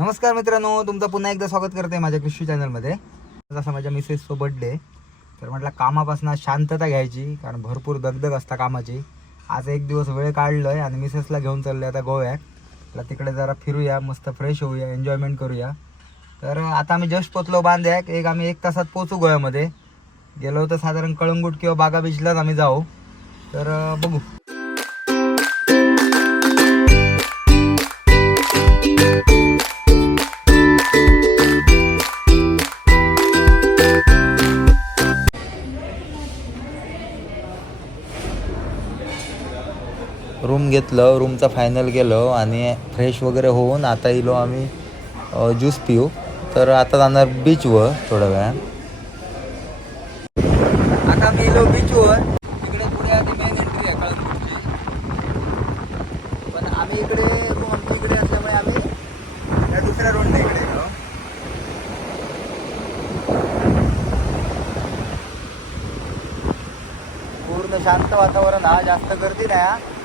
नमस्कार मित्रांनो तुमचं पुन्हा एकदा स्वागत करते माझ्या कृषी चॅनलमध्ये. जसा माझ्या मिसेसचा बड्डे तर म्हटलं कामापासून शांतता घ्यायची कारण भरपूर दगदग असता कामाची. आज एक दिवस वेळ काढलो आहे आणि मिसेसला घेऊन चाललोय आता गोव्यात. तिकडे जरा फिरूया मस्त फ्रेश होऊया एन्जॉयमेंट करूया. तर आता आम्ही जस्ट पोचलो बांध्याक एक आम्ही एक तासात पोचू गोव्यामध्ये. गेलो तर साधारण कळंगूट किंवा बागा बीचलाच आम्ही जाऊ. तर बघू. रूम घेतलं रूमचा फायनल गेलो आणि फ्रेश वगैरे होऊन आता इलो आम्ही ज्यूस पिऊ. तर आता जाणार बीचवर थोड्या वेळा. आता मी इलो बीचवर इकडे पुढे आधी मेन एंट्री आहे कळंगूटची पण आम्ही इकडे रूम आमच्या इकडे असल्यामुळे आम्ही या दुसऱ्या रोडने इकडे गेलो. पूर्ण शांत वातावरण हा जास्त गर्दी नाही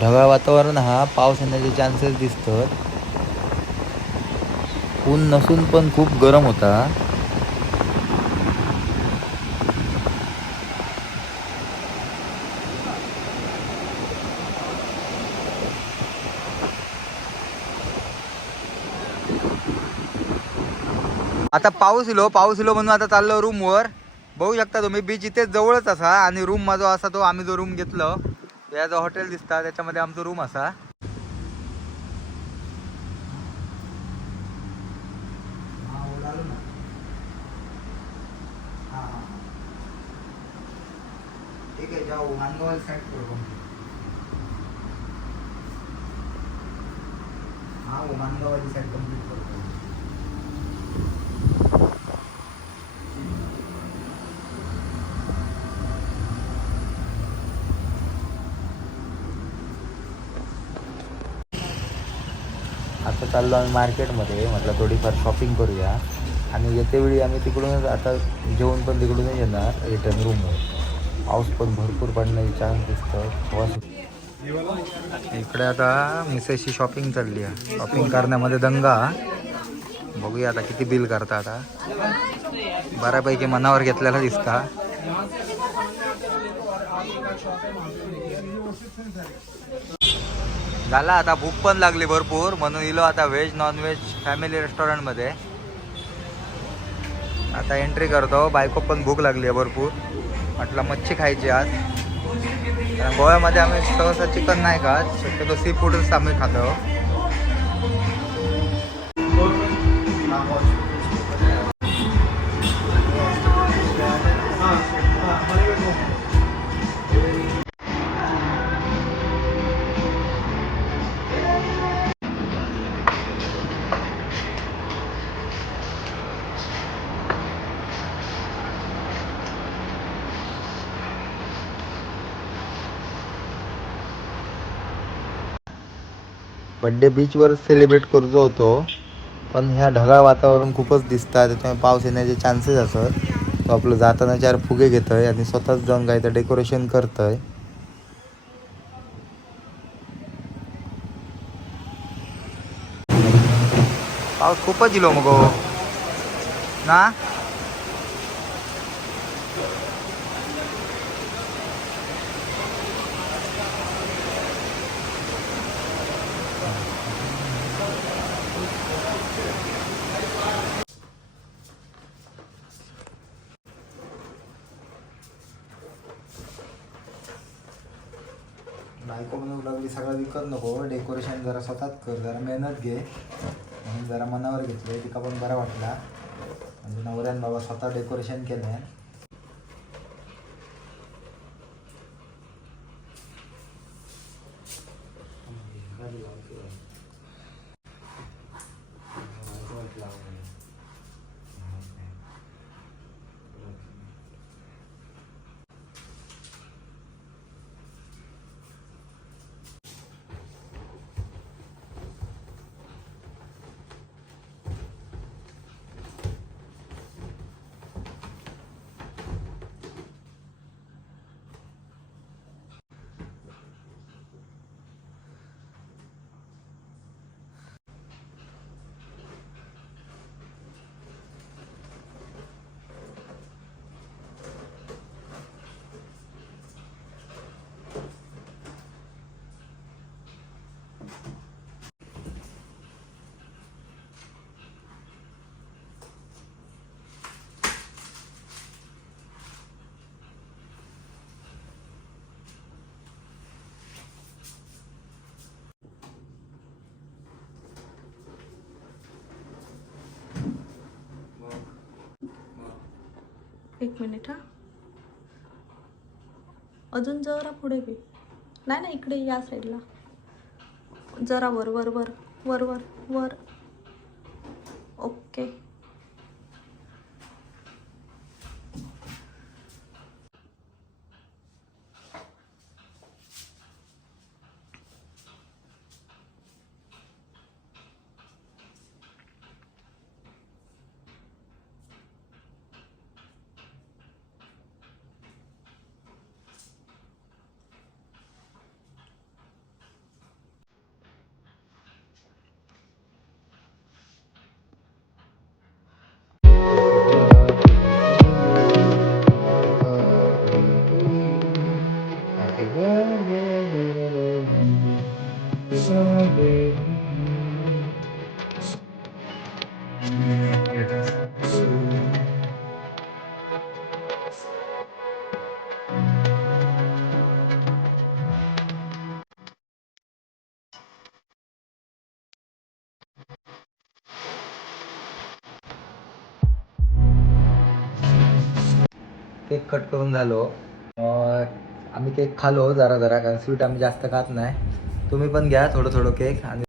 ढगाळ वातावरण हा पाऊस येण्याचे चान्सेस दिसतात ऊन नसून पण खूप गरम होता. आता पाऊस इलो पाऊस इलो म्हणून आता चाललो रूमवर बघू शकता तुम्ही बीच इथेच जवळच असा आणि रूम माझा असा तो आम्ही जो रूम घेतलो या जो हॉटेल दिसता त्याच्यामध्ये आमचा रूम असा. ठीक आहे जाऊ मानगावाला साईड करू हा हो मानगावाची साईड कंप्लीट करतो आता चाललो आम्ही मार्केटमध्ये म्हटलं थोडीफार शॉपिंग करूया. आणि येतेवेळी आम्ही तिकडूनच आता जेवण पण तिकडूनच येणार रिटर्न रूमवर पाऊस पण भरपूर पडण्याचे चान्स दिसतं हवा सुट- इकडे आता मिसेसची शॉपिंग चालली आहे. शॉपिंग करण्यामध्ये दंगा. बघूया आता किती बिल करता आता. बऱ्यापैकी मनावर घेतलेला दिसता. झाला आता भूक पण लागली भरपूर. म्हणून इलो आता व्हेज नॉन व्हेज फॅमिली रेस्टॉरंटमध्ये आता एंट्री करतो. बायको पण भूक लागली आहे भरपूर. म्हटलं मच्छी खायची आज. कारण गोव्यामध्ये आम्ही सहसा चिकन नाही खात. शक्यतो सी फूडच आम्ही खातो. बड्डे बीचवर सेलिब्रेट करतो होतो. पण ह्या ढगाळ वातावरण खूपच दिसतात. त्याच्यामुळे पाऊस येण्याचे चान्सेस असत तो आपलं जाताना चार फुगे घेतोय आणि स्वतःच जाऊन काय तर डेकोरेशन आहे पाऊस खूपच इलो हो मग. ना? बायको म्हणू लागली सगळं विकत नको. डेकोरेशन जरा स्वतःच कर जरा मेहनत घे. म्हणून जरा मनावर घेतलं तिका पण बरा वाटला. म्हणजे नवऱ्यान बाबा स्वतः डेकोरेशन केलं एक मिनिट हा. अजून जरा पुढे घे नाही ना इकडे या साईडला जरा वर वर वर वर वर वर. ओके केक कट करून झालो. अं, आम्ही केक खालो जरा जरा कारण स्वीट आम्ही जास्त खात नाही. तुम्ही पण घ्या थोडं थोडं केक आणि